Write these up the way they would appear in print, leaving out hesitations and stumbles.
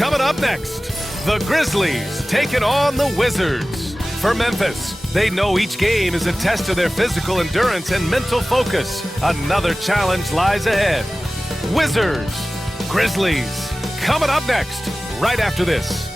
Coming up next, the Grizzlies taking on the Wizards. For Memphis, they know each game is a test of their physical endurance and mental focus. Another challenge lies ahead. Wizards, Grizzlies, coming up next, right after this.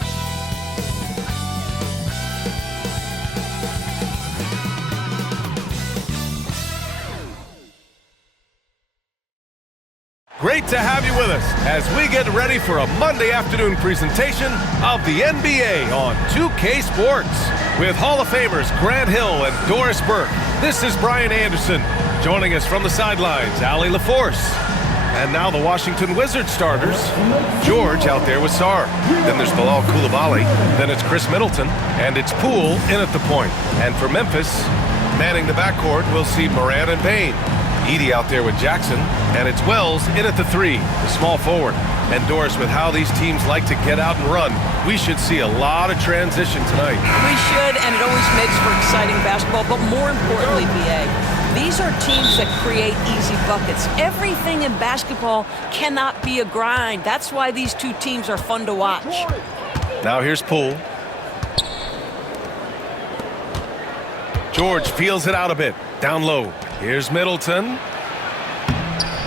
Great to have you with us as we get ready for a Monday afternoon presentation of the NBA on 2K Sports. With Hall of Famers Grant Hill and Doris Burke, this is Brian Anderson. Joining us from the sidelines, Allie LaForce. And now the Washington Wizards starters. George out there with Sarr. Then there's Bilal Coulibaly. Then it's Chris Middleton. And it's Poole in at the point. And for Memphis, manning the backcourt, we'll see Morant and Bane. Edey out there with Jackson, and it's Wells in at the 3, the small forward. And Doris, with how these teams like to get out and run, we should see a lot of transition tonight. We should, and it always makes for exciting basketball, but more importantly, B.A., these are teams that create easy buckets. Everything in basketball cannot be a grind. That's why these two teams are fun to watch. Now here's Poole. George feels it out a bit, down low. Here's Middleton.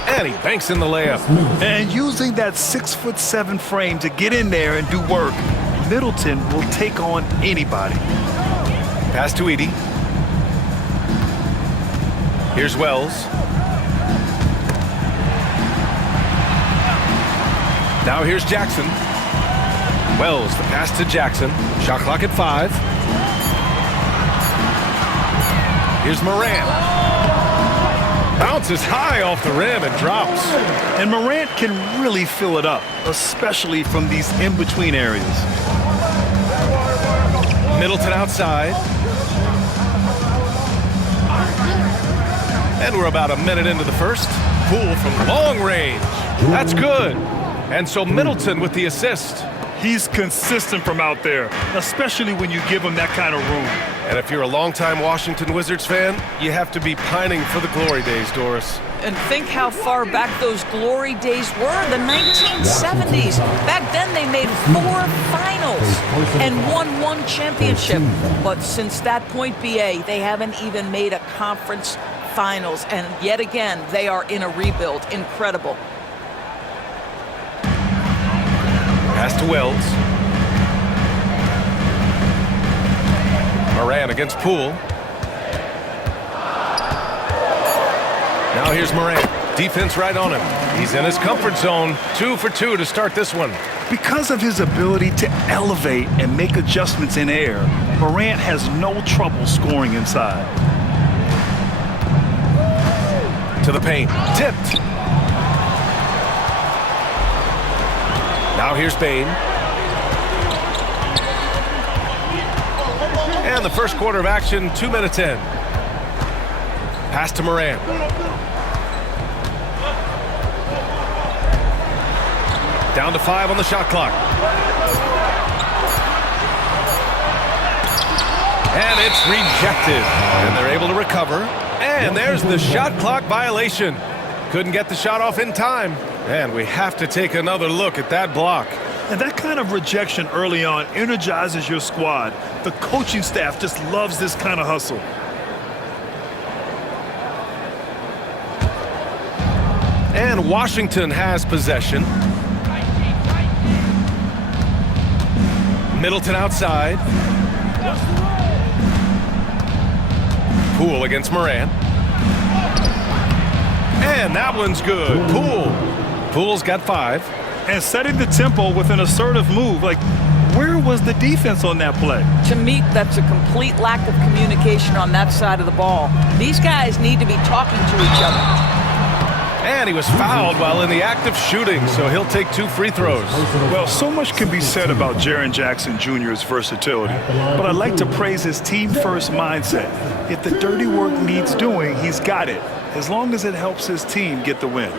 And he banks in the layup. And using that 6'7" frame to get in there and do work, Middleton will take on anybody. Pass to Edey. Here's Wells. Now here's Jackson. Wells, the pass to Jackson. Shot clock at 5. Here's Morant. Bounces high off the rim and drops. And Morant can really fill it up, especially from these in-between areas. Middleton outside. And we're about a minute into the first. Poole from long range. That's good. And so Middleton with the assist. He's consistent from out there, especially when you give him that kind of room. And if you're a longtime Washington Wizards fan, you have to be pining for the glory days, Doris. And think how far back those glory days were, the 1970s. Back then they made 4 finals and won 1 championship. But since that point, B.A., they haven't even made a conference finals. And yet again, they are in a rebuild. Incredible. Pass to Wells. Morant against Poole. Now here's Morant. Defense right on him. He's in his comfort zone. 2 for 2 to start this one. Because of his ability to elevate and make adjustments in air, Morant has no trouble scoring inside. To the paint. Tipped. Now here's Bane. And the first quarter of action, 2 minutes in. Pass to Morant. Down to 5 on the shot clock. And it's rejected. And they're able to recover. And there's the shot clock violation. Couldn't get the shot off in time. And we have to take another look at that block. And that kind of rejection early on energizes your squad. The coaching staff just loves this kind of hustle. And Washington has possession. Middleton outside. Poole against Morant. And that one's good. Poole's got 5. And setting the tempo with an assertive move. Like, where was the defense on that play? To me, that's a complete lack of communication on that side of the ball. These guys need to be talking to each other. And he was fouled while in the act of shooting, so he'll take 2 free throws. Well, so much can be said about Jaren Jackson Jr.'s versatility, but I'd like to praise his team-first mindset. If the dirty work needs doing, he's got it, as long as it helps his team get the win.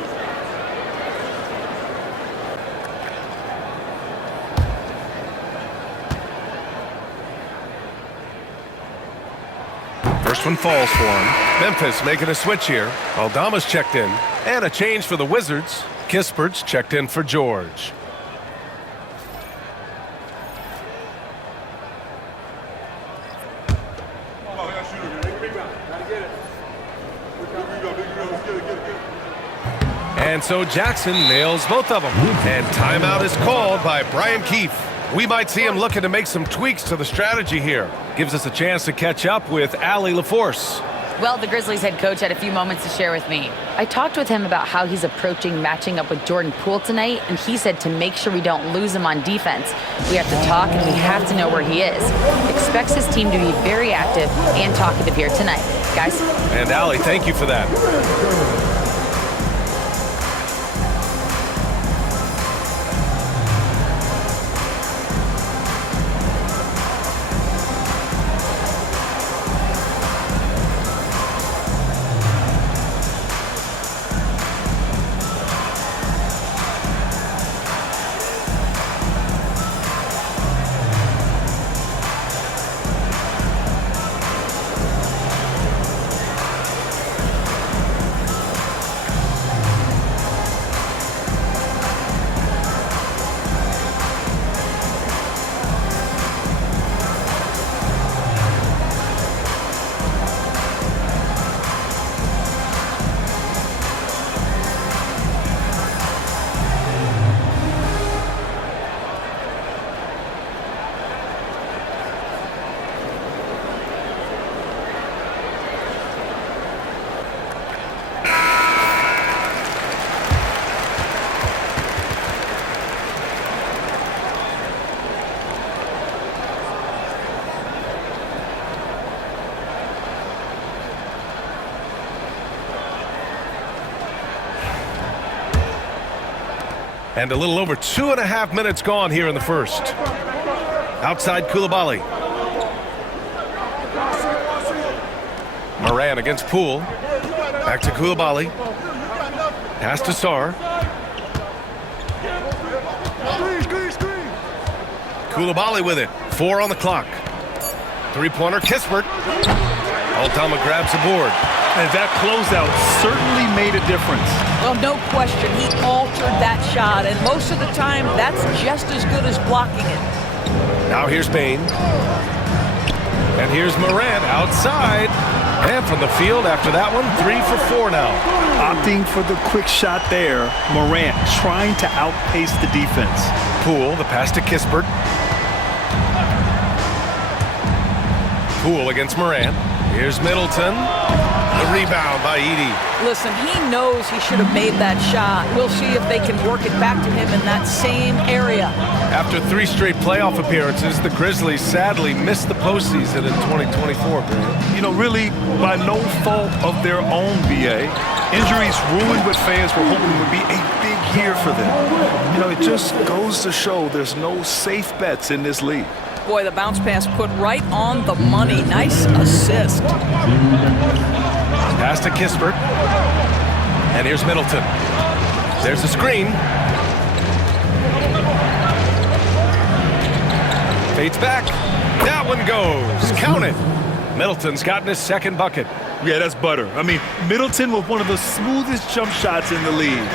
First one falls for him. Memphis making a switch here. Aldama's checked in. And a change for the Wizards. Kispert's checked in for George. And so Jackson nails both of them. And timeout is called by Brian Keefe. We might see him looking to make some tweaks to the strategy here. Gives us a chance to catch up with Allie LaForce. Well, the Grizzlies head coach had a few moments to share with me. I talked with him about how he's approaching matching up with Jordan Poole tonight, and he said to make sure we don't lose him on defense, we have to talk and we have to know where he is. Expects his team to be very active and talkative here tonight. Guys? And Allie, thank you for that. And a little over 2.5 minutes gone here in the first. Outside Coulibaly. Moran against Poole. Back to Coulibaly. Pass to Sarr. Coulibaly with it. 4 on the clock. Three-pointer, Kispert. Aldama grabs the board. And that closeout certainly made a difference. Well, no question, he altered that shot, and most of the time, that's just as good as blocking it. Now here's Bain. And here's Moran outside. And from the field after that one, 3 for 4 now. Opting for the quick shot there. Morant trying to outpace the defense. Poole, the pass to Kispert. Poole against Moran. Here's Middleton. The rebound by Edey. Listen, he knows he should have made that shot. We'll see if they can work it back to him in that same area. After 3 straight playoff appearances, the Grizzlies sadly missed the postseason in 2024, Grant. You know, really by no fault of their own, BA. Injuries ruined what fans were hoping would be a big year for them. You know, it just goes to show there's no safe bets in this league. Boy, the bounce pass put right on the money. Nice assist. Pass to Kispert. And here's Middleton. There's the screen. Fades back. That one goes. Count it. Middleton's gotten his second bucket. Yeah, that's butter. I mean, Middleton with one of the smoothest jump shots in the league.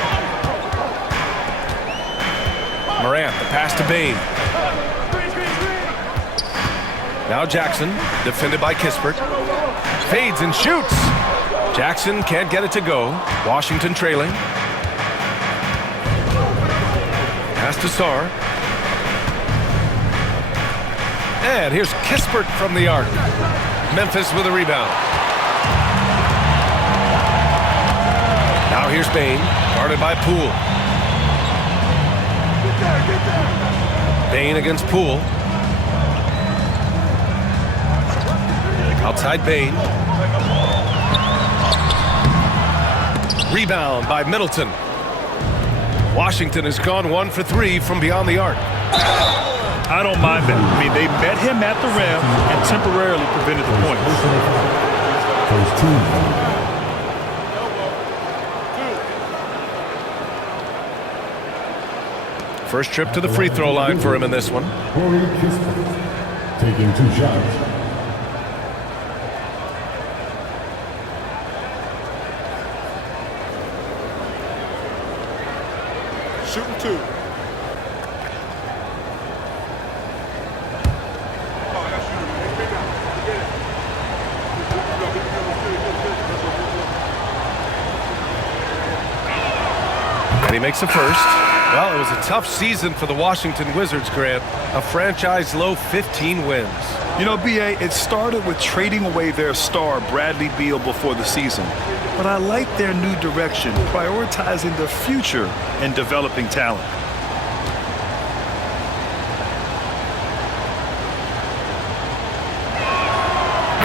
Morant, the pass to Bain. Now Jackson, defended by Kispert. Fades and shoots. Jackson can't get it to go. Washington trailing. Pass to Sarr. And here's Kispert from the arc. Memphis with a rebound. Now here's Bain, guarded by Poole. Bain against Poole. Outside Bain. Rebound by Middleton. Washington has gone 1 for 3 from beyond the arc. I don't mind that. I mean, they met him at the rim and temporarily prevented the points. First trip to the free throw line for him in this one. Taking 2 shots. Shooting 2. makes a first. Well, it was a tough season for the Washington Wizards, Grant. A franchise-low 15 wins. You know, B.A., it started with trading away their star, Bradley Beal, before the season. But I like their new direction, prioritizing the future and developing talent.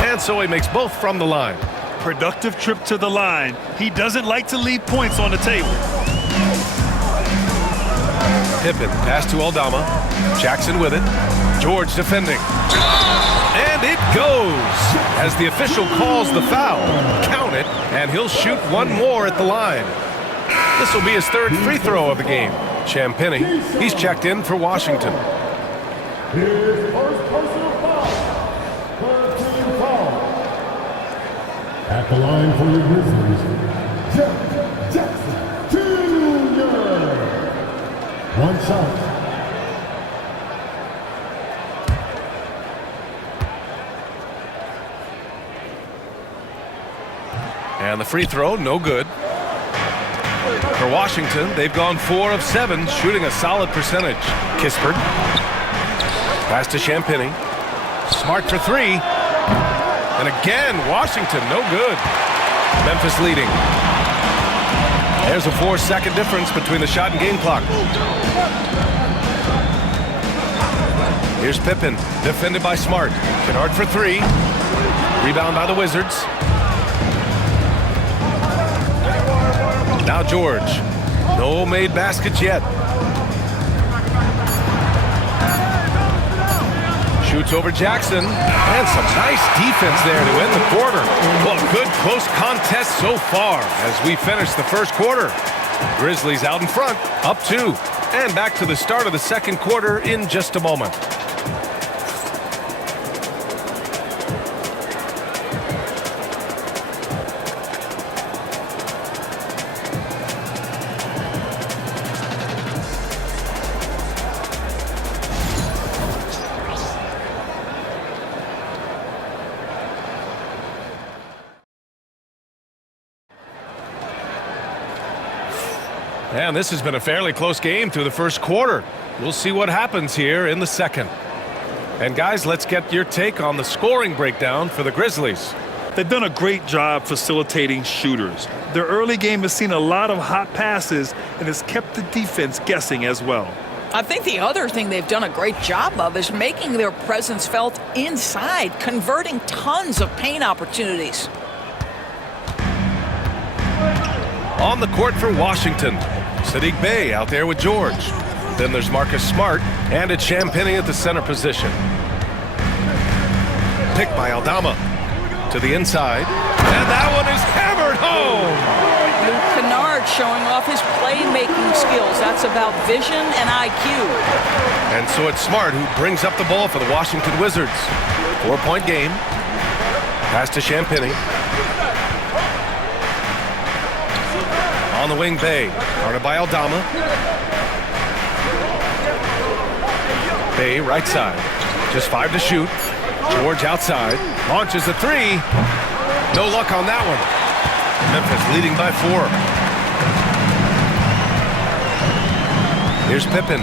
And so he makes both from the line. Productive trip to the line. He doesn't like to leave points on the table. Pippen, pass to Aldama. Jackson with it. George defending. And it goes! As the official calls the foul. Count it, and he'll shoot one more at the line. This will be his third free throw of the game. Champagnie, he's checked in for Washington. His first personal foul. Third team foul. At the line for the Grizzlies, Jackson Jr. One shot. And the free throw, no good. For Washington, they've gone 4 of 7, shooting a solid percentage. Kispert. Pass to Champagnie. Smart for 3. And again, Washington, no good. Memphis leading. There's a 4-second difference between the shot and game clock. Here's Pippen, defended by Smart. Kennard for 3. Rebound by the Wizards. Now George. No made baskets yet. Shoots over Jackson. And some nice defense there to end the quarter. Well, good close contest so far as we finish the first quarter. Grizzlies out in front, up 2. And back to the start of the second quarter in just a moment. And this has been a fairly close game through the first quarter. We'll see what happens here in the second. And guys, let's get your take on the scoring breakdown for the Grizzlies. They've done a great job facilitating shooters. Their early game has seen a lot of hot passes and has kept the defense guessing as well. I think the other thing they've done a great job of is making their presence felt inside, converting tons of paint opportunities. On the court for Washington, Saddiq Bey out there with George. Then there's Marcus Smart, and it's Champagnie at the center position. Picked by Aldama to the inside, and that one is hammered home! Luke Kennard showing off his playmaking skills. That's about vision and IQ. And so it's Smart who brings up the ball for the Washington Wizards. 4-point game. Pass to Champagnie. On the wing, Bey, guarded by Aldama. Bey, right side. Just 5 to shoot. George outside. Launches a 3. No luck on that one. Memphis leading by 4. Here's Pippen.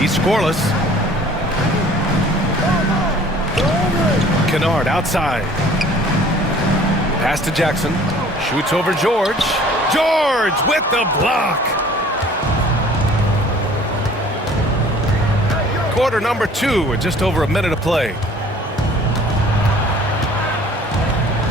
He's scoreless. Kennard outside. Pass to Jackson. Shoots over George. George with the block. Quarter number 2 with just over a minute of play.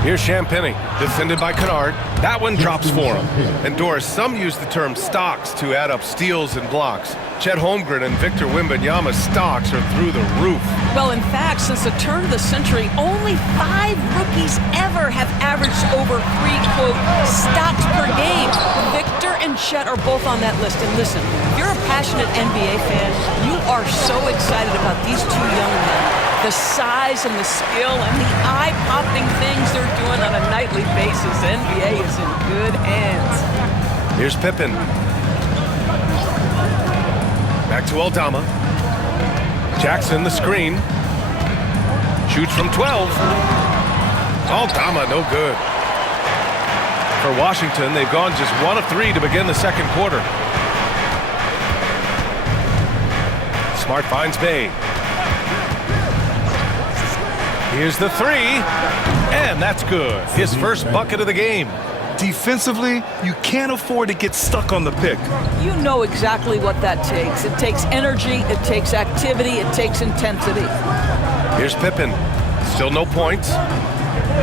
Here's Champagnie, defended by Kennard. That one drops for him. And Doris, some use the term stocks to add up steals and blocks. Chet Holmgren and Victor Wembanyama's stocks are through the roof. Well, in fact, since the turn of the century, only 5 rookies ever have averaged over 3, quote, stocks per game. Victor and Chet are both on that list. And listen, if you're a passionate NBA fan, you are so excited about these 2 young men. The size and the skill and the eye-popping things they're doing on a nightly basis. The NBA is in good hands. Here's Pippen. Back to Aldama. Jackson, the screen. Shoots from 12. Aldama, no good. For Washington, they've gone just 1 of 3 to begin the second quarter. Smart finds Bay. Here's the three, and that's good. His first bucket of the game. Defensively, you can't afford to get stuck on the pick. You know exactly what that takes. It takes energy, it takes activity, it takes intensity. Here's Pippen. Still no points.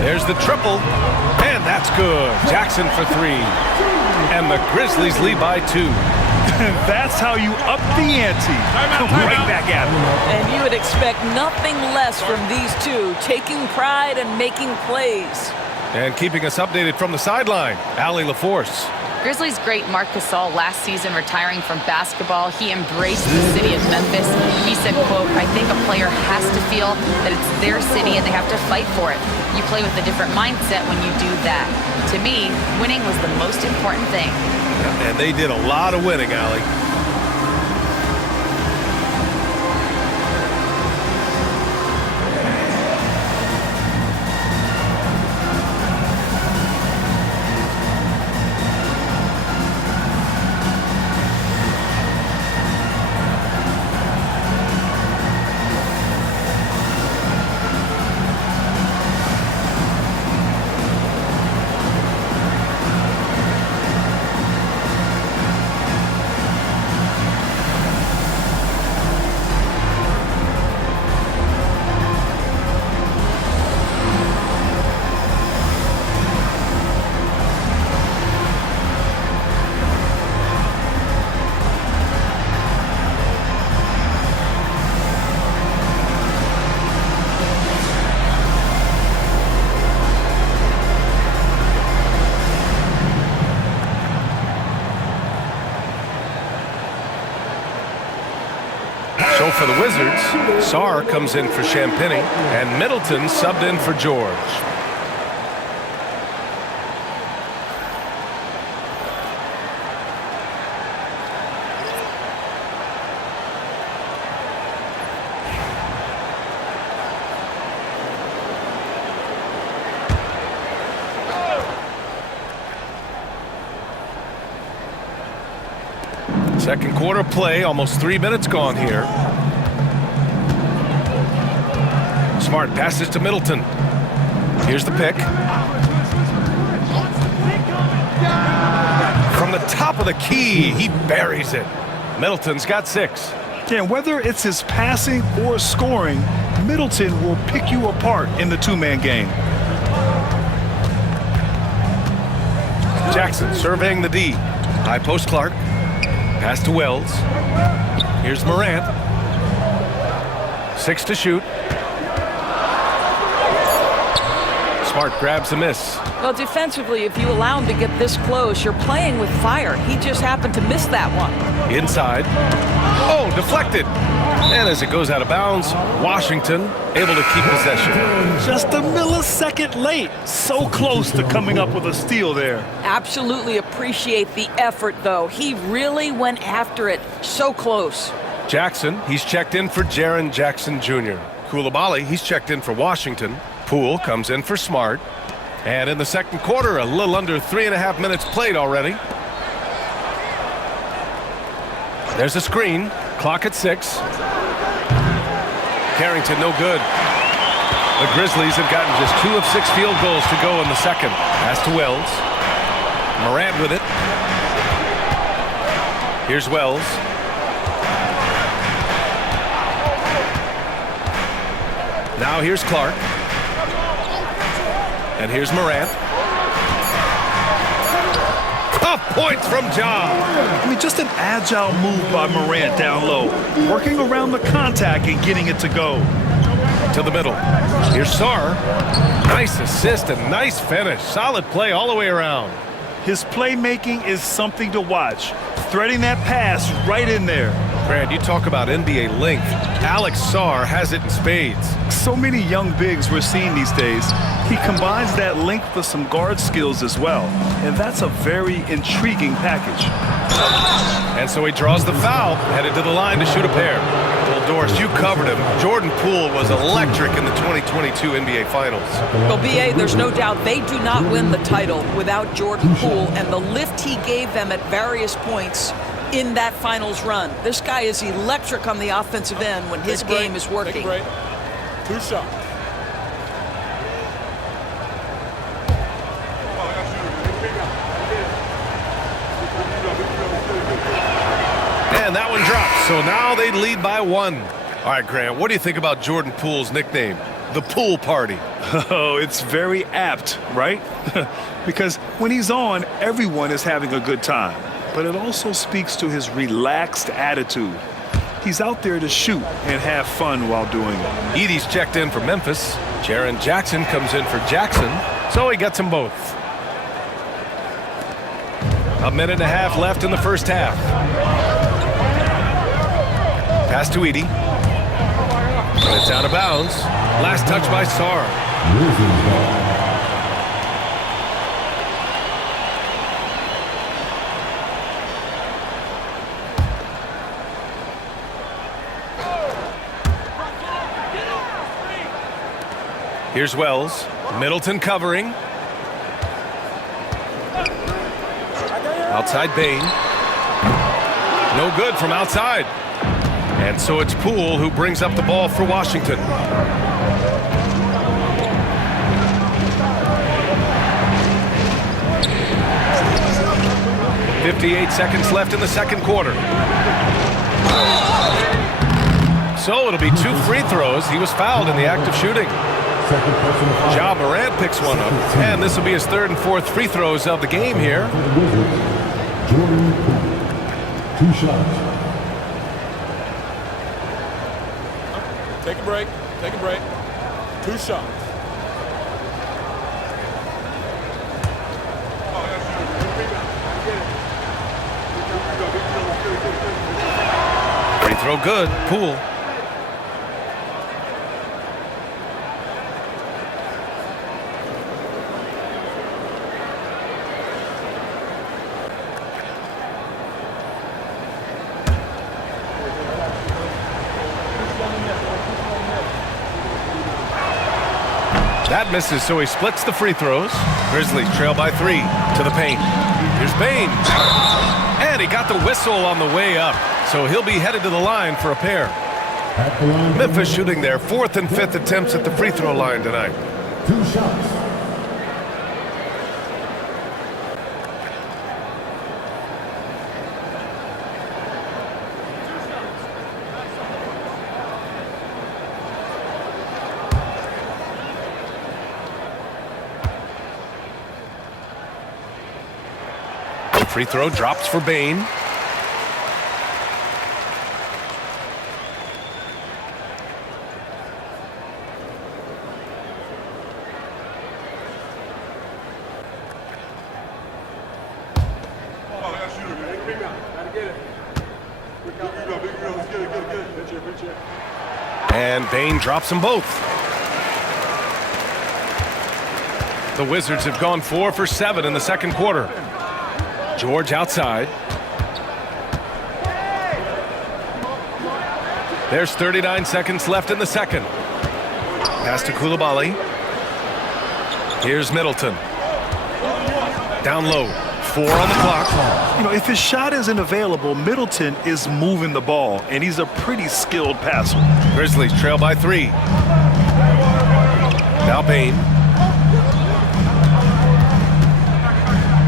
There's the triple, and that's good. Jackson for three. And the Grizzlies lead by 2. That's how you up the ante. Right back at him. And you would expect nothing less from these two, taking pride and making plays. And keeping us updated from the sideline, Allie LaForce. Grizzlies great Marc Gasol last season retiring from basketball. He embraced the city of Memphis. He said, quote, "I think a player has to feel that it's their city and they have to fight for it. You play with a different mindset when you do that." To me, winning was the most important thing. And they did a lot of winning, Allie. So for the Wizards, Sarr comes in for Champagny, and Middleton subbed in for George. Second quarter play, almost 3 minutes gone here. Smart passes to Middleton. Here's the pick. From the top of the key, he buries it. Middleton's got 6. Yeah, whether it's his passing or scoring, Middleton will pick you apart in the two-man game. Jackson surveying the D. High post Clark. Pass to Wells. Here's Morant. 6 to shoot. Smart grabs a miss. Well, defensively, if you allow him to get this close, you're playing with fire. He just happened to miss that one. Inside. Oh, deflected. And as it goes out of bounds, Washington able to keep possession. Just a millisecond late. So close to coming up with a steal there. Absolutely appreciate the effort, though. He really went after it. So close. Jackson, he's checked in for Jaren Jackson Jr. Coulibaly, he's checked in for Washington. Poole comes in for Smart. And in the second quarter, a little under 3.5 minutes played already. There's a screen. Clock at 6. Carrington, no good. The Grizzlies have gotten just 2 of 6 field goals to go in the second. Pass to Wells. Morant with it. Here's Wells. Now here's Clark. And here's Morant. Tough points from Ja. I mean, just an agile move by Morant down low. Working around the contact and getting it to go. To the middle. Here's Sarr. Nice assist and nice finish. Solid play all the way around. His playmaking is something to watch. Threading that pass right in there. Grant, you talk about NBA length. Alex Sarr has it in spades. So many young bigs we're seeing these days. He combines that length with some guard skills as well. And that's a very intriguing package. And so he draws the foul, headed to the line to shoot a pair. Well, Doris, you covered him. Jordan Poole was electric in the 2022 NBA Finals. Well, B.A., there's no doubt they do not win the title without Jordan Poole, and the lift he gave them at various points in that finals run. This guy is electric on the offensive end when his game is working. Take a break. 2 shots. And that one drops, so now they lead by 1. All right, Grant, what do you think about Jordan Poole's nickname, the Pool Party? Oh, it's very apt, right? Because when he's on, everyone is having a good time. But it also speaks to his relaxed attitude. He's out there to shoot and have fun while doing it. Edey's checked in for Memphis. Jaren Jackson comes in for Jackson, so he gets them both. A minute and a half left in the first half. Pass to Edey. And it's out of bounds. Last touch by Sarr. Here's Wells. Middleton covering. Outside Bain. No good from outside. And so it's Poole who brings up the ball for Washington. 58 seconds left in the second quarter. So it'll be 2 free throws. He was fouled in the act of shooting. Ja Morant picks one up, and this will be his 3rd and 4th free throws of the game here. Jordan Poole, 2 shots. Take a break. Take a break. 2 shots. Free throw good. Poole. That misses, so he splits the free throws. Grizzlies trail by 3 to the paint. Here's Bain. And he got the whistle on the way up, so he'll be headed to the line for a pair. Memphis shooting their 4th and 5th attempts at the free throw line tonight. 2 shots. Free throw drops for Bain. And Bain drops them both. The Wizards have gone 4 for 7 in the second quarter. George outside. There's 39 seconds left in the second. Pass to Coulibaly. Here's Middleton. Down low. 4 on the clock. You know, if his shot isn't available, Middleton is moving the ball, and he's a pretty skilled passer. Grizzlies trail by 3. Now Bain.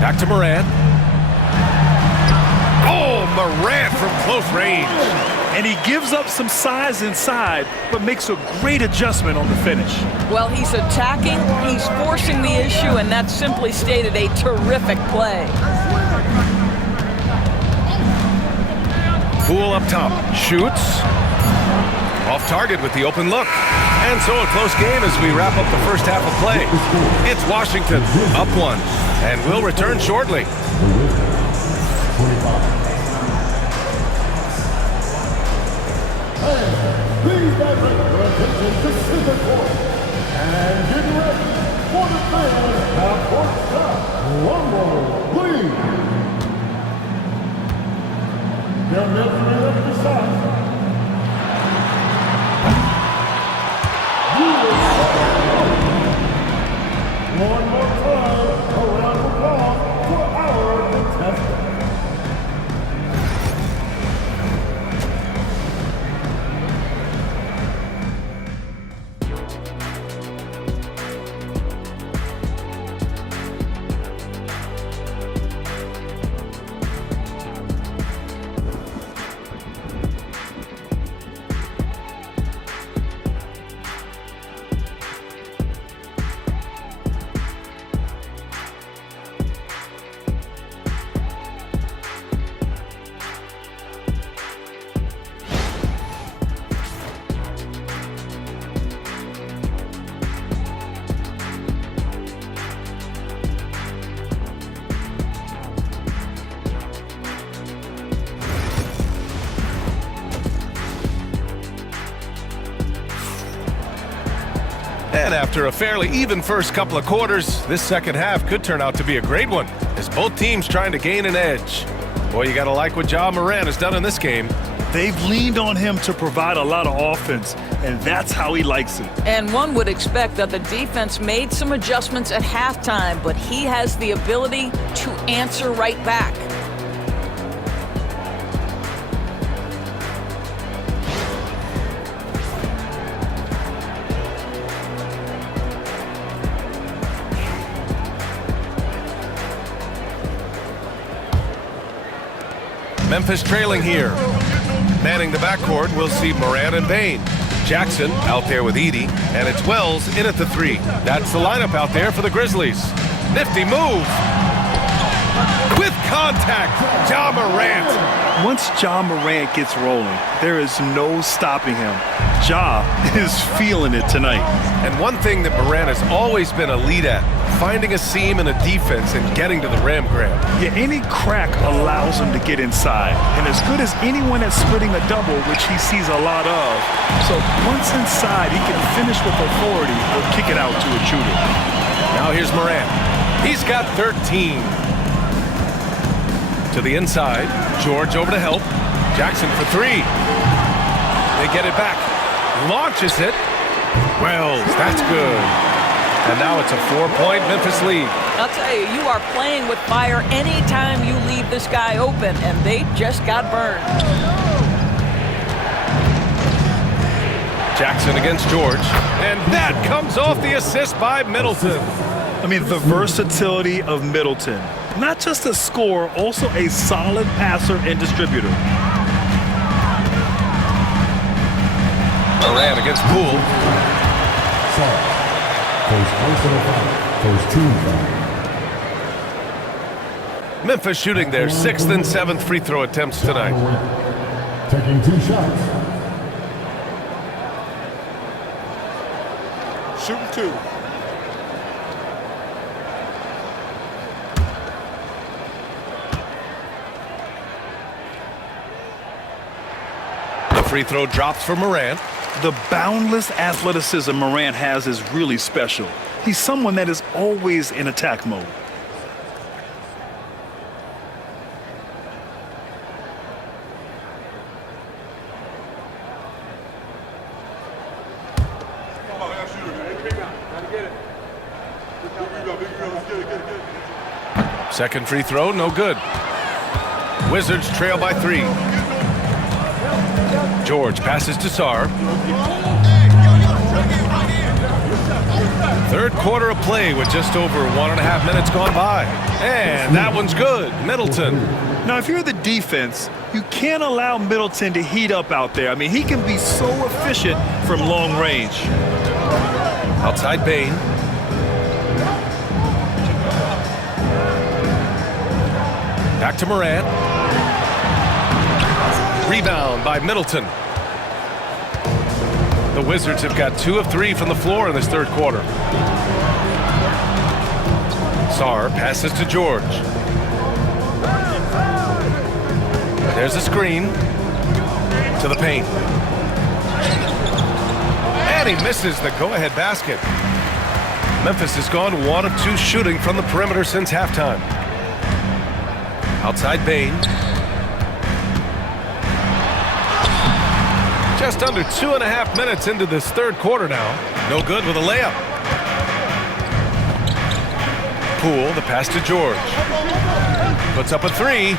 Back to Morant. Oh, Morant from close range. And he gives up some size inside, but makes a great adjustment on the finish. Well, he's attacking, he's forcing the issue, and that's simply stated a terrific play. Poole up top. Shoots. Off target with the open look. And so a close game as we wrap up the first half of play. It's Washington up 1. And we'll return shortly. Please direct your attention to center court. And get ready for the fans at court stop. Rumble, please. They'll never lift the shot. One more time, a round of applause for our contestant. And after a fairly even first couple of quarters, this second half could turn out to be a great one, as both teams trying to gain an edge. Boy, you got to like what Ja Morant has done in this game. They've leaned on him to provide a lot of offense, and that's how he likes it. And one would expect that the defense made some adjustments at halftime, but he has the ability to answer right back. Memphis trailing here. Manning the backcourt, we'll see Morant and Bane. Jackson out there with Edey, and it's Wells in at the 3. That's the lineup out there for the Grizzlies. Nifty move. With contact, Ja Morant. Once Ja Morant gets rolling, there is no stopping him. Ja is feeling it tonight. And one thing that Morant has always been a lead at, finding a seam in a defense and getting to the rim, Graham. Yeah, any crack allows him to get inside. And as good as anyone at splitting a double, which he sees a lot of. So once inside, he can finish with authority or kick it out to a shooter. Now here's Morant. He's got 13. To the inside. George over to help. Jackson for 3. They get it back. Launches it. Wells, that's good. And now it's a 4-point Memphis lead. I'll tell you, you are playing with fire anytime you leave this guy open, and they just got burned. Jackson against George. And that comes off the assist by Middleton. I mean, the versatility of Middleton. Not just a scorer, also a solid passer and distributor. Morant against Poole. First team foul. Memphis shooting their 6th and 7th free throw attempts tonight. Taking 2 shots. Shooting 2. The free throw drops for Morant. The boundless athleticism Morant has is really special. He's someone that is always in attack mode. Second free throw, no good. Wizards trail by 3. George passes to Sarr. Third quarter of play with just over 1.5 minutes gone by. And that one's good. Middleton. Now, if you're the defense, you can't allow Middleton to heat up out there. I mean, he can be so efficient from long range. Outside Bane. Back to Morant. Rebound by Middleton. The Wizards have got 2 of 3 from the floor in this third quarter. Sarr passes to George. There's a screen to the paint. And he misses the go-ahead basket. Memphis has gone 1 of 2 shooting from the perimeter since halftime. Outside Bane. Just under 2.5 minutes into this third quarter now. No good with a layup. Poole, the pass to George. Puts up a 3.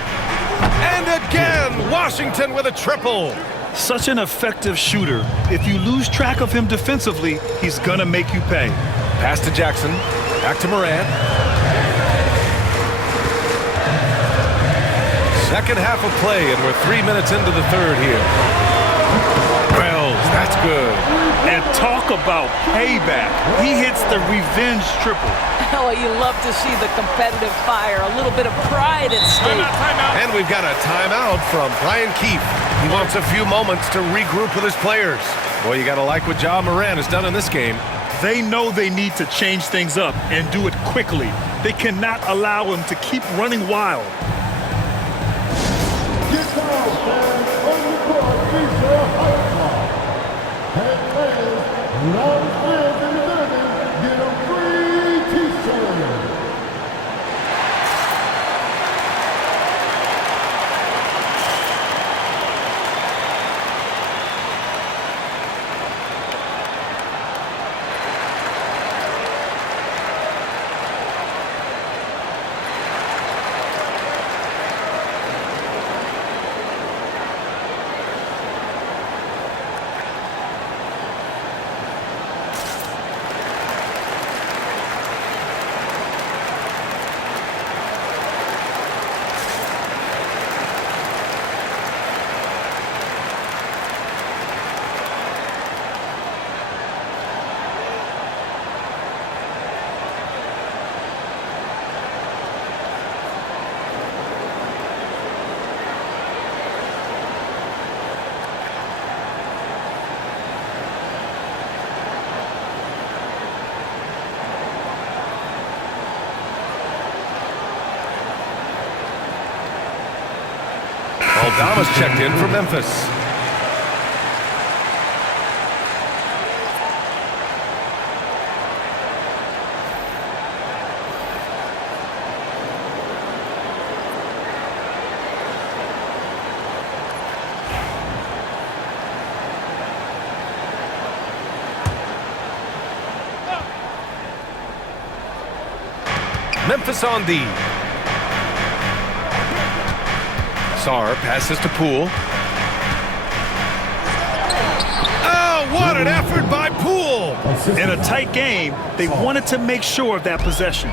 And again, Washington with a triple. Such an effective shooter. If you lose track of him defensively, he's going to make you pay. Pass to Jackson. Back to Morant. Second half of play, and we're 3 minutes into the third here. Wells, that's good. And talk about payback. He hits the revenge triple. Oh, you love to see the competitive fire, a little bit of pride at stake. And we've got a timeout from Brian Keefe. He wants a few moments to regroup with his players. Boy, you got to like what Ja Morant has done in this game. They know they need to change things up and do it quickly. They cannot allow him to keep running wild. Get down, fans. On the court, feature high score. And players, now is in the Aldama's checked in for Memphis. Memphis on D. Sarr passes to Poole. Oh, what an effort by Poole! In a tight game, they wanted to make sure of that possession.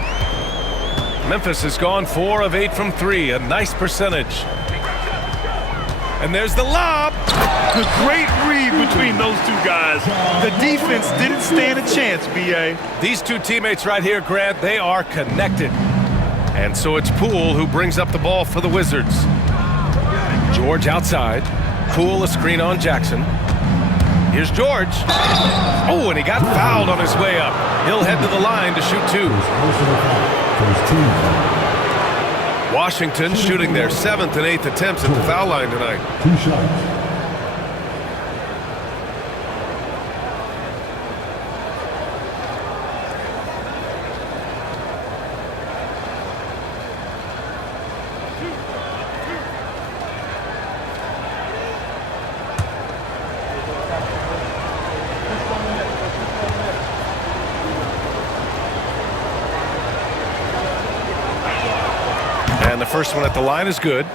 Memphis has gone 4 of 8 from 3, a nice percentage. And there's the lob. The great read between those two guys. The defense didn't stand a chance, B.A. These two teammates right here, Grant, they are connected. And so it's Poole who brings up the ball for the Wizards. George outside. Poole a screen on Jackson. Here's George. Oh, and he got fouled on his way up. He'll head to the line to shoot 2. Washington shooting their 7th and 8th attempts at the foul line tonight. 2 shots. And the first one at the line is good.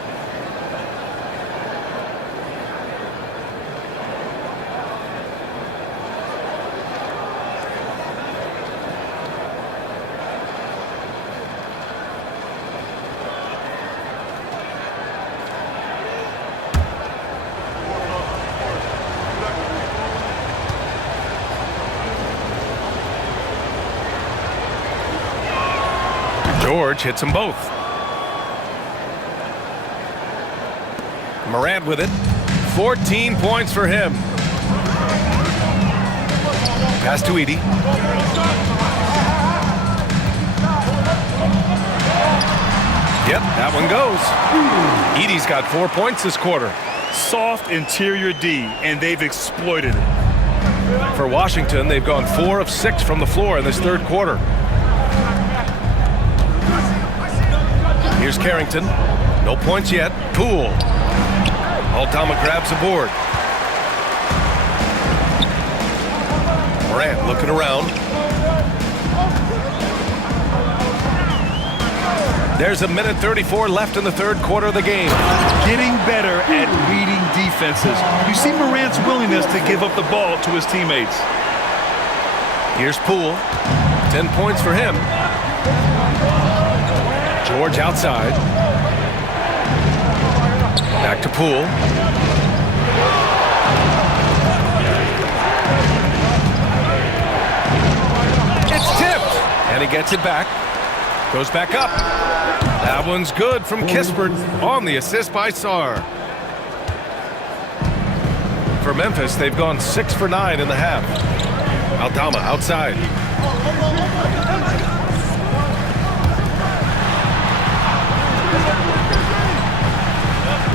George hits them both. Morant with it. 14 points for him. Pass to Edey. Yep, that one goes. Edey's got 4 points this quarter. Soft interior D, and they've exploited it. For Washington, they've gone 4 of 6 from the floor in this third quarter. Here's Carrington. No points yet. Poole. Aldama grabs the board. Morant looking around. There's a minute 34 left in the third quarter of the game. Getting better at reading defenses. You see Morant's willingness to give up the ball to his teammates. Here's Poole. 10 points for him. George outside. Back to Poole. It's tipped. And he gets it back. Goes back up. That one's good from Kispert on the assist by Sarr. For Memphis, they've gone 6 for 9 in the half. Aldama outside.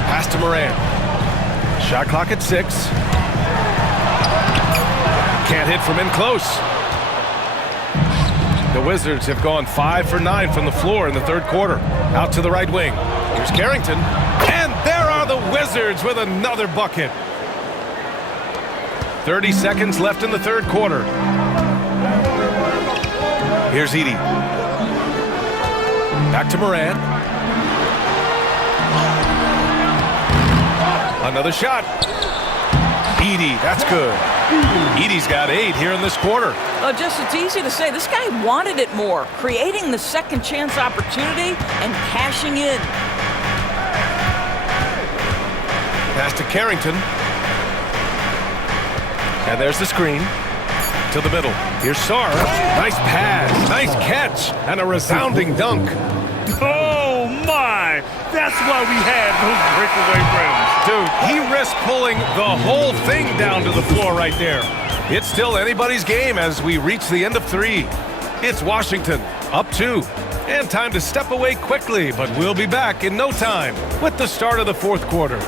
Pass to Morant. Shot clock at 6. Can't hit from in close. The Wizards have gone 5 for 9 from the floor in the third quarter. Out to the right wing. Here's Carrington. And there are the Wizards with another bucket. 30 seconds left in the third quarter. Here's Edey. Back to Morant. Another shot. Edey, that's good. Edey's got 8 here in this quarter. It's easy to say. This guy wanted it more, creating the second chance opportunity and cashing in. Pass to Carrington. And there's the screen. To the middle. Here's Sarr. Nice pass, nice catch, and a resounding dunk. Oh, my! That's why we had those breakaway rims. Dude, he risked pulling the whole thing down to the floor right there. It's still anybody's game as we reach the end of 3. It's Washington, up 2. And time to step away quickly, but we'll be back in no time with the start of the fourth quarter.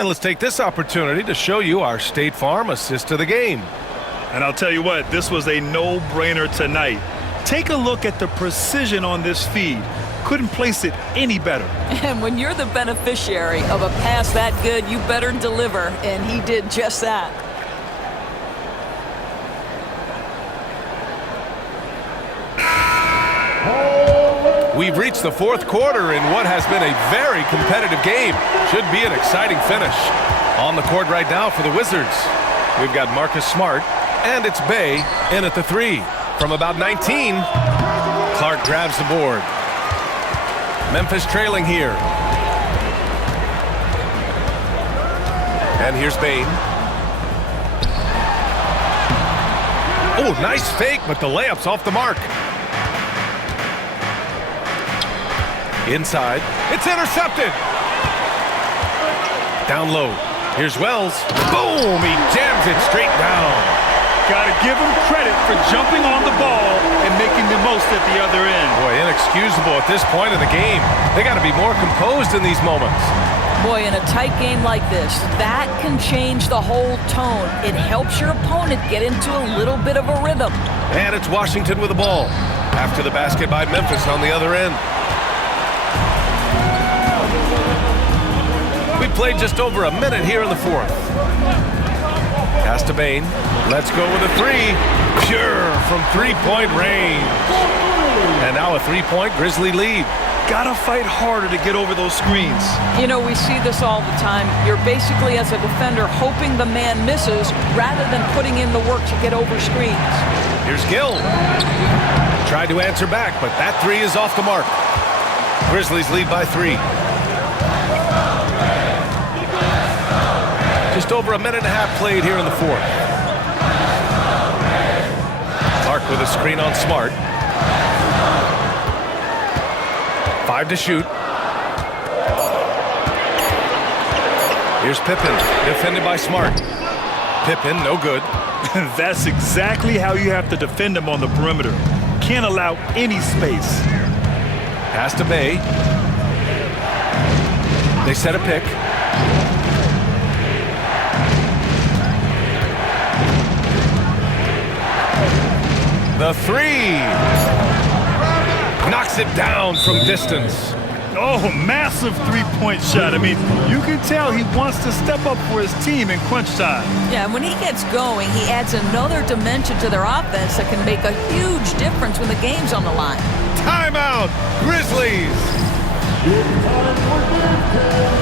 And let's take this opportunity to show you our State Farm assist to the game. And I'll tell you what, this was a no-brainer tonight. Take a look at the precision on this feed. Couldn't place it any better. And when you're the beneficiary of a pass that good, you better deliver, and he did just that. We've reached the fourth quarter in what has been a very competitive game. Should be an exciting finish. On the court right now for the Wizards, we've got Marcus Smart, and it's Bay in at the 3. From about 19, Clark grabs the board. Memphis trailing here. And here's Bain. Oh, nice fake, but the layup's off the mark. Inside. It's intercepted. Down low. Here's Wells. Boom! He jams it straight down. Gotta give him credit for jumping on the ball and making the most at the other end. Boy, inexcusable at this point in the game. They got to be more composed in these moments. Boy, in a tight game like this, that can change the whole tone. It helps your opponent get into a little bit of a rhythm. And it's Washington with the ball. After the basket by Memphis on the other end. We played just over a minute here in the fourth. Pass to Bain. Let's go with a 3. Pure from three-point range. And now a 3-point Grizzly lead. Gotta fight harder to get over those screens. You know, we see this all the time. You're basically, as a defender, hoping the man misses rather than putting in the work to get over screens. Here's Gill. Tried to answer back, but that 3 is off the mark. Grizzlies lead by 3. Just over a minute and a half played here in the fourth. Clark with a screen on Smart. 5 to shoot. Here's Pippen, defended by Smart. Pippen, no good. That's exactly how you have to defend him on the perimeter. Can't allow any space. Pass to Bay. They set a pick. The 3. Knocks it down from distance. Oh, massive three-point shot. I mean, you can tell he wants to step up for his team in crunch time. Yeah, and when he gets going, he adds another dimension to their offense that can make a huge difference when the game's on the line. Timeout, Grizzlies. It's time for game time.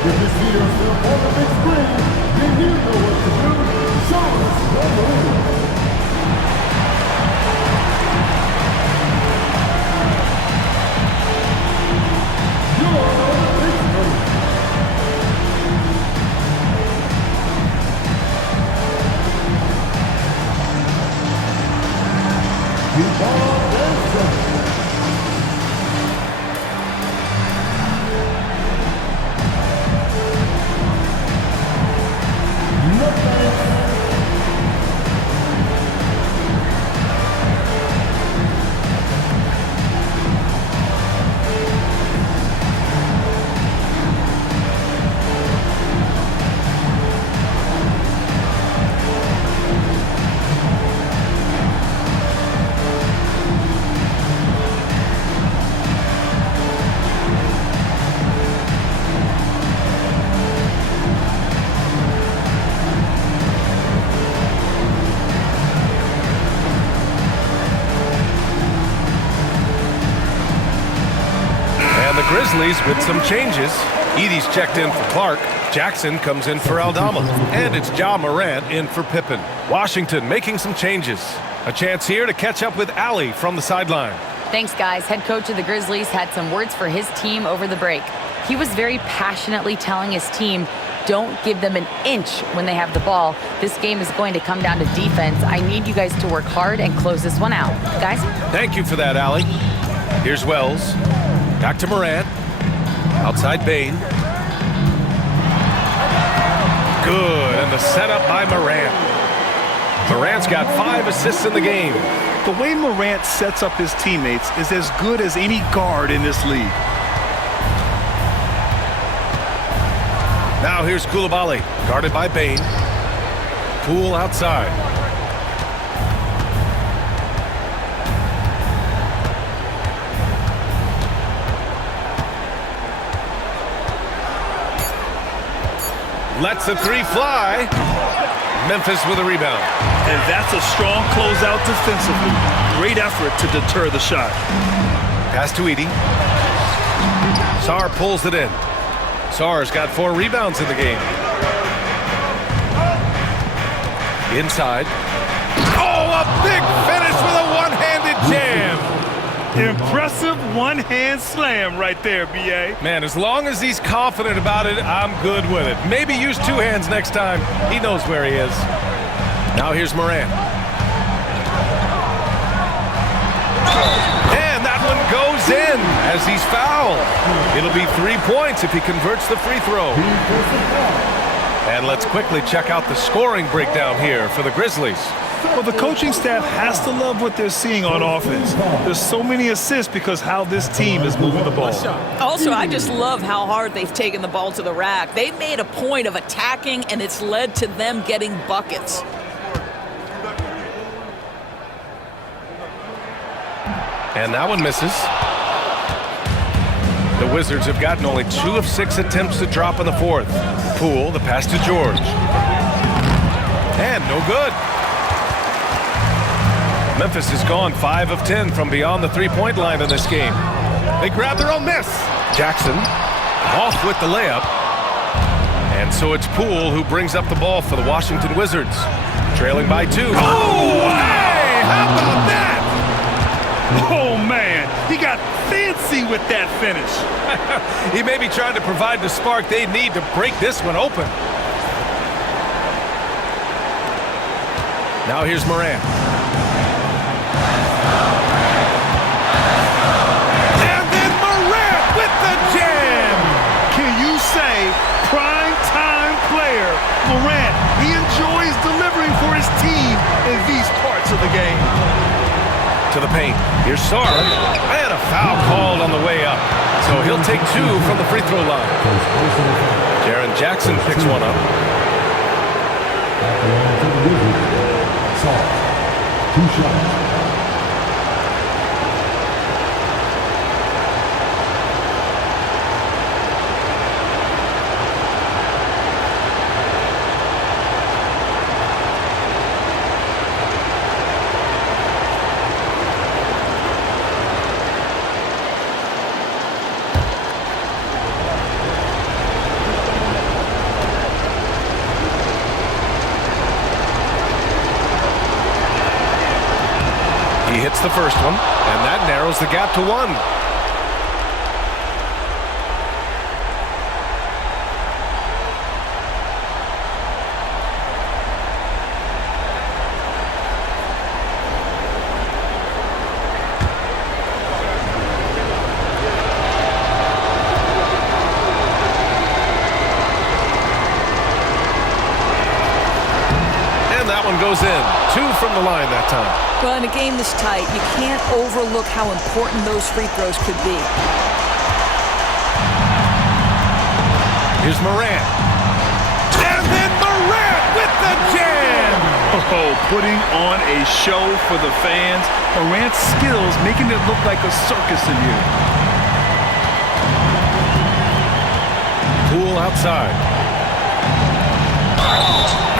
If you see yourself on the big screen, then you know what to do. Show us what to do. Grizzlies with some changes. Edey's checked in for Clark. Jackson comes in for Aldama. And it's Ja Morant in for Pippen. Washington making some changes. A chance here to catch up with Allie from the sideline. Thanks, guys. Head coach of the Grizzlies had some words for his team over the break. He was very passionately telling his team, don't give them an inch when they have the ball. This game is going to come down to defense. I need you guys to work hard and close this one out. Guys? Thank you for that, Allie. Here's Wells. Back to Morant. Outside Bain. Good, and the setup by Morant. Morant's got 5 assists in the game. The way Morant sets up his teammates is as good as any guard in this league. Now here's Koulibaly, guarded by Bain. Poole outside. Lets the three fly. Memphis with a rebound. And that's a strong closeout defensively. Great effort to deter the shot. Pass to Edey. Sarr pulls it in. Sarr's got 4 rebounds in the game. Inside. Oh, a big finish with a one-handed jam. Impressive one-hand slam right there, B.A. Man, as long as he's confident about it, I'm good with it. Maybe use 2 hands next time. He knows where he is. Now here's Morant. And that one goes in as he's fouled. It'll be 3 points if he converts the free throw. And let's quickly check out the scoring breakdown here for the Grizzlies. Well, the coaching staff has to love what they're seeing on offense. There's so many assists because how this team is moving the ball. Also, I just love how hard they've taken the ball to the rack. They've made a point of attacking, and it's led to them getting buckets. And that one misses. The Wizards have gotten only 2 of 6 attempts to drop in the fourth. Poole, the pass to George. And no good. Memphis has gone 5 of 10 from beyond the three-point line in this game. They grab their own miss. Jackson off with the layup. And so it's Poole who brings up the ball for the Washington Wizards. Trailing by 2. Oh, hey! How about that? Oh, man. He got fancy with that finish. He may be trying to provide the spark they need to break this one open. Now here's Morant. And then Morant with the jam. Can you say prime time player Morant? He enjoys delivering for his team in these parts of the game. To the paint. Here's Sarr. And a foul called on the way up. So he'll take 2 from the free throw line. Jaren Jackson picks one up. Sarr, 2 shots. He hits the first one, and that narrows the gap to 1. And that one goes in. 2 from the line that time. Well, in a game this tight, you can't overlook how important those free throws could be. Here's Morant. And then Morant with the jam! Oh, putting on a show for the fans. Morant's skills making it look like a circus in here. Poole outside.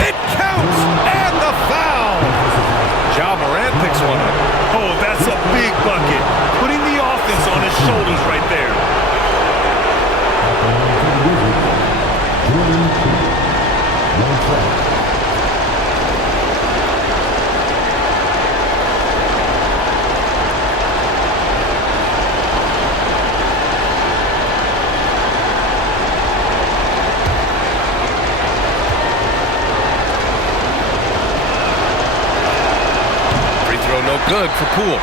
It counts! And the foul! Ja Morant picks one up. Oh, that's a big bucket. Putting the offense on his shoulders right there. No good for Poole.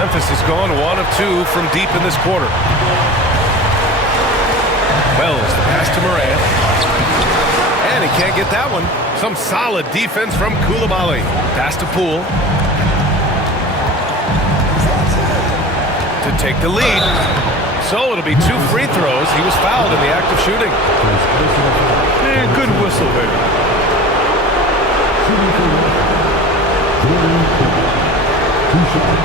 Memphis has gone 1 of 2 from deep in this quarter. Wells, the pass to Morant. And he can't get that one. Some solid defense from Koulibaly. Pass to Poole. To take the lead. So it'll be 2 free throws. He was fouled in the act of shooting. And good whistle there. Shooting for Jordan Poole. 2 shots.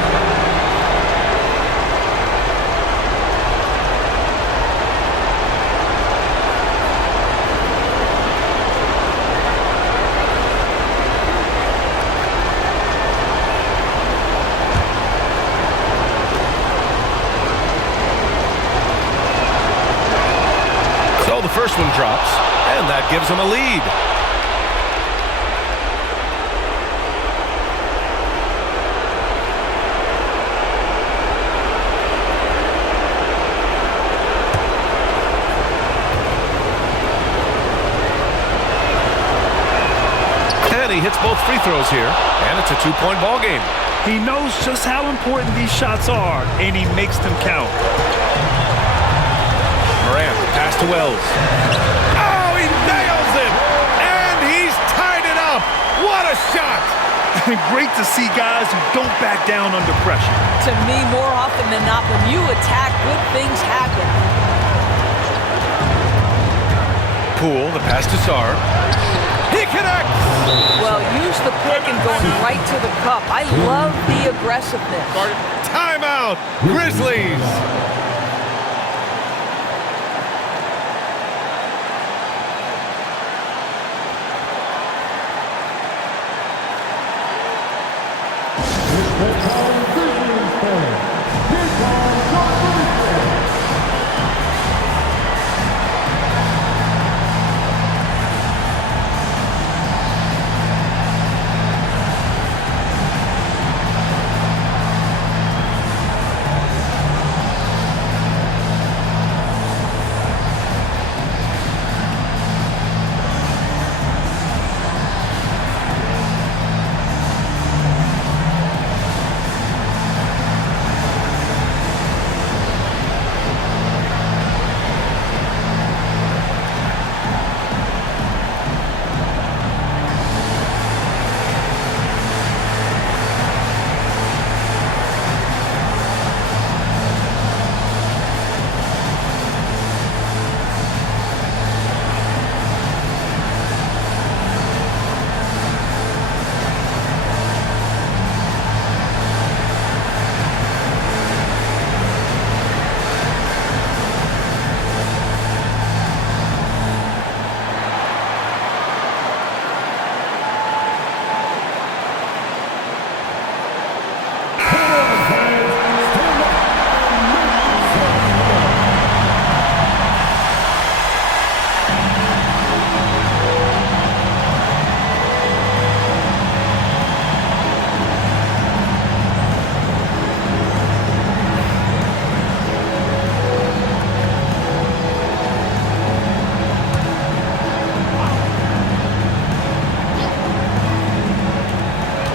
So the first one drops, and that gives him a lead. And he hits both free throws here, and it's a 2-point ball game. He knows just how important these shots are, and he makes them count. Morant, pass to Wells. Oh, he nails it! And he's tied it up! What a shot! Great to see guys who don't back down under pressure. To me, more often than not, when you attack, good things happen. Poole, the pass to Sarr. He connects! Well, use the pick and going right to the cup. I love the aggressiveness. Timeout! Grizzlies!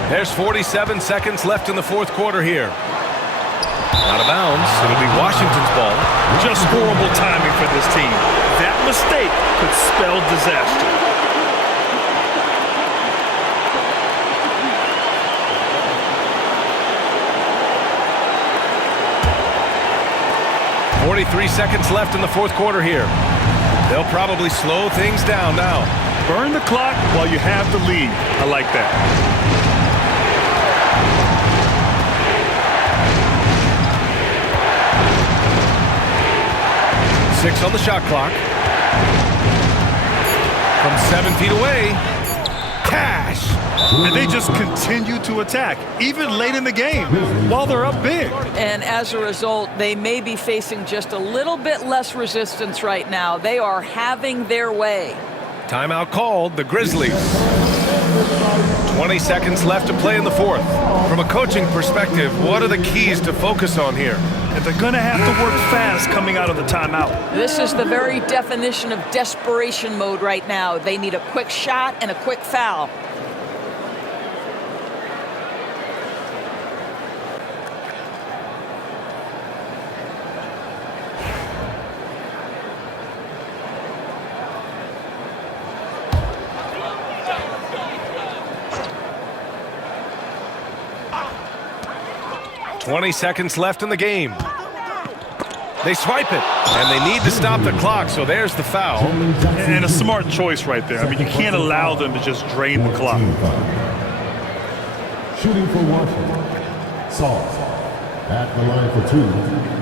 There's 47 seconds left in the fourth quarter here. Out of bounds. It'll be Washington's ball. Just horrible timing for this team. That mistake could spell disaster. .43 seconds left in the fourth quarter here. They'll probably slow things down now. Burn the clock while you have the lead. I like that. 6 on the shot clock. From 7 feet away. Cash! And they just continue to attack, even late in the game, while they're up big. And as a result, they may be facing just a little bit less resistance right now. They are having their way. Timeout called, the Grizzlies. 20 seconds left to play in the fourth. From a coaching perspective, what are the keys to focus on here? And they're going to have to work fast coming out of the timeout. This is the very definition of desperation mode right now. They need a quick shot and a quick foul. .20 seconds left in the game. They swipe it, and they need to stop the clock, so there's the foul. And a smart choice right there. I mean, you can't allow them to just drain the clock. Shooting for Washington. Saul at the line for 2.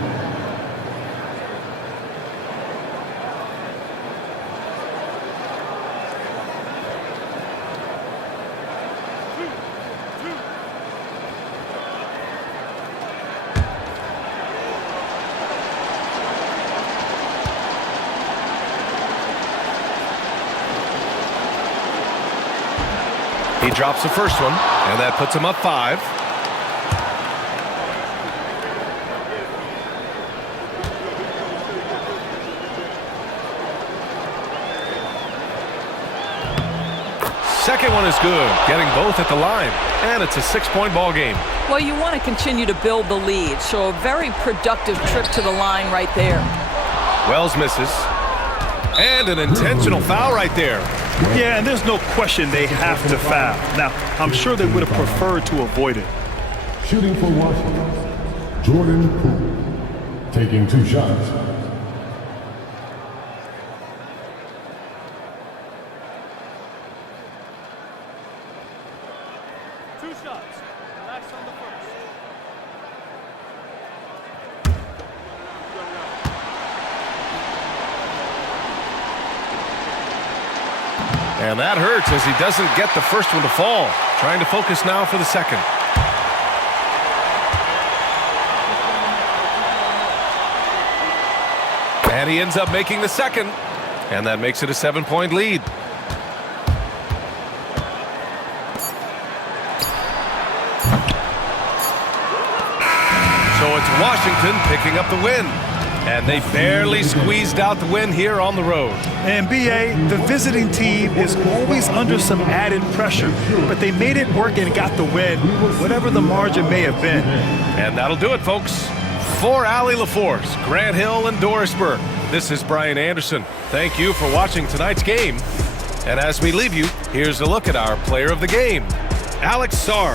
He drops the first one, and that puts him up 5. Second one is good, getting both at the line, and it's a 6-point ball game. Well, you want to continue to build the lead, so a very productive trip to the line right there. Wells misses, and an intentional foul right there. Yeah, and there's no question they have to foul. Now, I'm sure they would have preferred to avoid it. Shooting for Washington. Jordan Poole. Taking 2 shots. And that hurts as he doesn't get the first one to fall. Trying to focus now for the second. And he ends up making the second. And that makes it a 7-point lead. So it's Washington picking up the win. And they barely squeezed out the win here on the road. And B.A., the visiting team is always under some added pressure, but they made it work and got the win, whatever the margin may have been. And that'll do it, folks. For Allie LaForce, Grant Hill, and Doris Burke, this is Brian Anderson. Thank you for watching tonight's game. And as we leave you, here's a look at our player of the game, Alex Sarr.